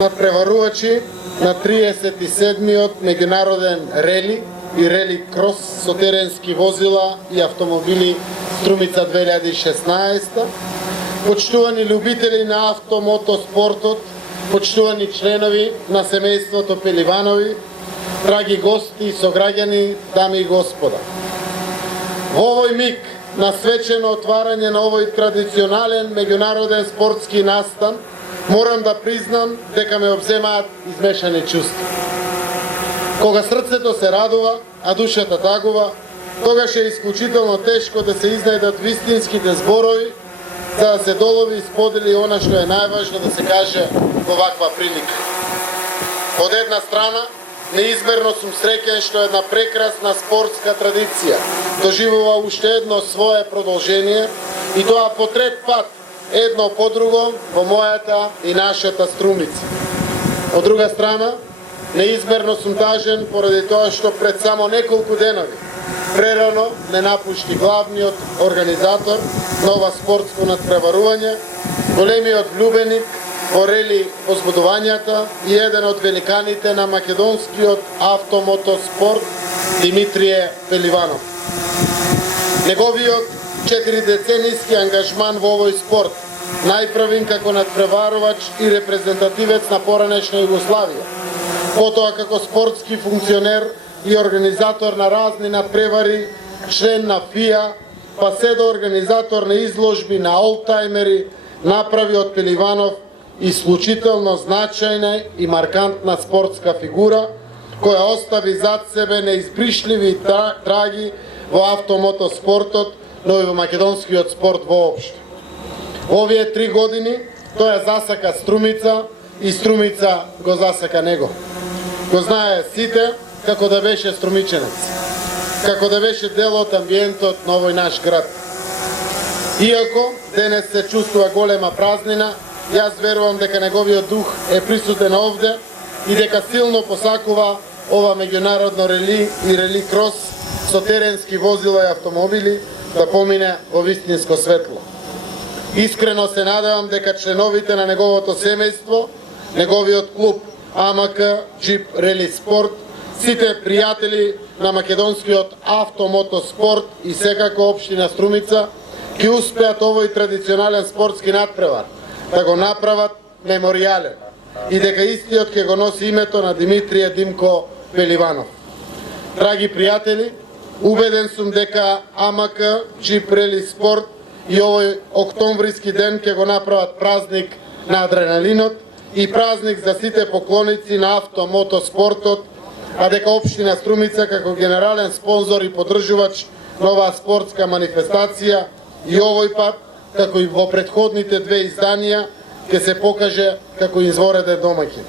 Надпреварувачи на 37-миот меѓународен рели и рели крос со теренски возила и автомобили Струмица 2016. Почитувани љубители на автомотоспортот, почитувани членови на семејството Пеливанови, драги гости и сограѓани, дами и господа. Во овој миг на свечено отварање на овој традиционален меѓународен спортски настан, морам да признам дека ме обземаат измешани чувства. Кога срцето се радува, а душата тагува, тогаш е исклучително тешко да се изнајдат вистинските зборови за да се долови и сподели она што е најважно да се каже во ваква прилика. Од една страна, неизмерно сум среќен што една прекрасна спортска традиција доживува уште едно свое продолжение и тоа по трет пат, едно по друго во мојата и нашата Струмица. Од друга страна, неизмерно сум тажен поради тоа што пред само неколку денови прерано не напушти главниот организатор на ова спортско надпреварување, големиот влюбеник во рели возбудувањата и еден од великаните на македонскиот автомотоспорт Димитрije Пеливанов. Неговиот 4-деценијски ангажман во овој спорт, најправин како надпреварувач и репрезентативец на поранешна Југославија, потоа како спортски функционер и организатор на разни надпревари, член на ФИА, па се до организатор на изложби на олтајмери, направи од Пеливанов исклучително значајна и маркантна спортска фигура, која остави зад себе неизбришливи траги во автомотоспортот, но и во македонскиот спорт воопшто. Овие 3 години тој засака Струмица и Струмица го засака него. Го знае сите како да беше струмиченец, како да беше дел од амбиентот на овој наш град. Иако денес се чувствува голема празнина, јас верувам дека неговиот дух е присутен овде и дека силно посакува ова меѓународно рели и рели крос со теренски возила и автомобили да помине во вистинско светло. Искрено се надевам дека членовите на неговото семејство, неговиот клуб АМК Джип Рели Спорт, сите пријатели на македонскиот автомотоспорт и секако општина Струмица ќе успеат овој традиционален спортски надпревар да го направат меморијален и дека истиот ќе го носи името на Димитрije Димко Пеливанов. Драги пријатели, убеден сум дека АМК Джип Рели Спорт и овој октомвриски ден ќе го направат празник на адреналинот и празник за сите поклоници на автомотоспортот, а дека општина Струмица како генерален спонзор и поддржувач на оваа спортска манифестација и овој пат, како и во претходните 2 изданија, ќе се покаже како извореден домаќин.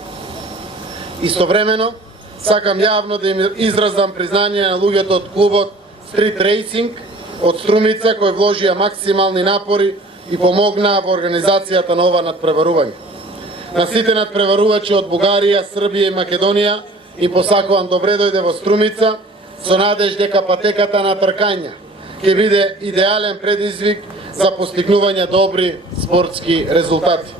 Истовремено, сакам јавно да им изразам признање на луѓето од клубот Street Racing од Струмица, кои вложија максимални напори и помогнаа во организацијата на ова надпреварување. На сите надпреварувачи од Бугарија, Србија и Македонија им посакувам добре дојде во Струмица со надеж дека патеката на тркања ќе биде идеален предизвик за постигнување добри спортски резултати.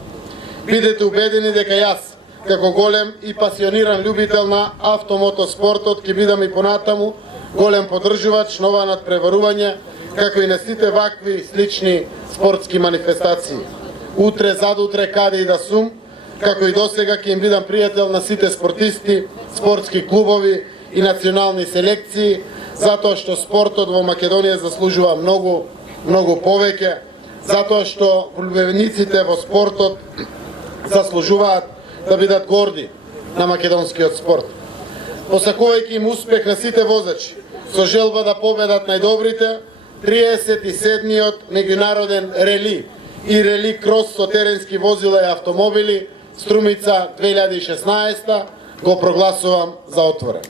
Бидете убедени дека јас, како голем и пасиониран љубител на автомотоспортот, ќе бидам и понатаму голем поддржувач на ова надпреварување, како и на сите вакви слични спортски манифестации. Утре, задутре, каде и да сум, како и досега ќе им бидам пријател на сите спортисти, спортски клубови и национални селекции, затоа што спортот во Македонија заслужува многу повеќе, затоа што влюбениците во спортот заслужуваат да бидат горди на македонскиот спорт. Посакувајќи им успех на сите возачи, со желба да победат најдобрите, 37-миот меѓународен рели и рели крос со теренски возила и автомобили Струмица 2016 го прогласувам за отворен.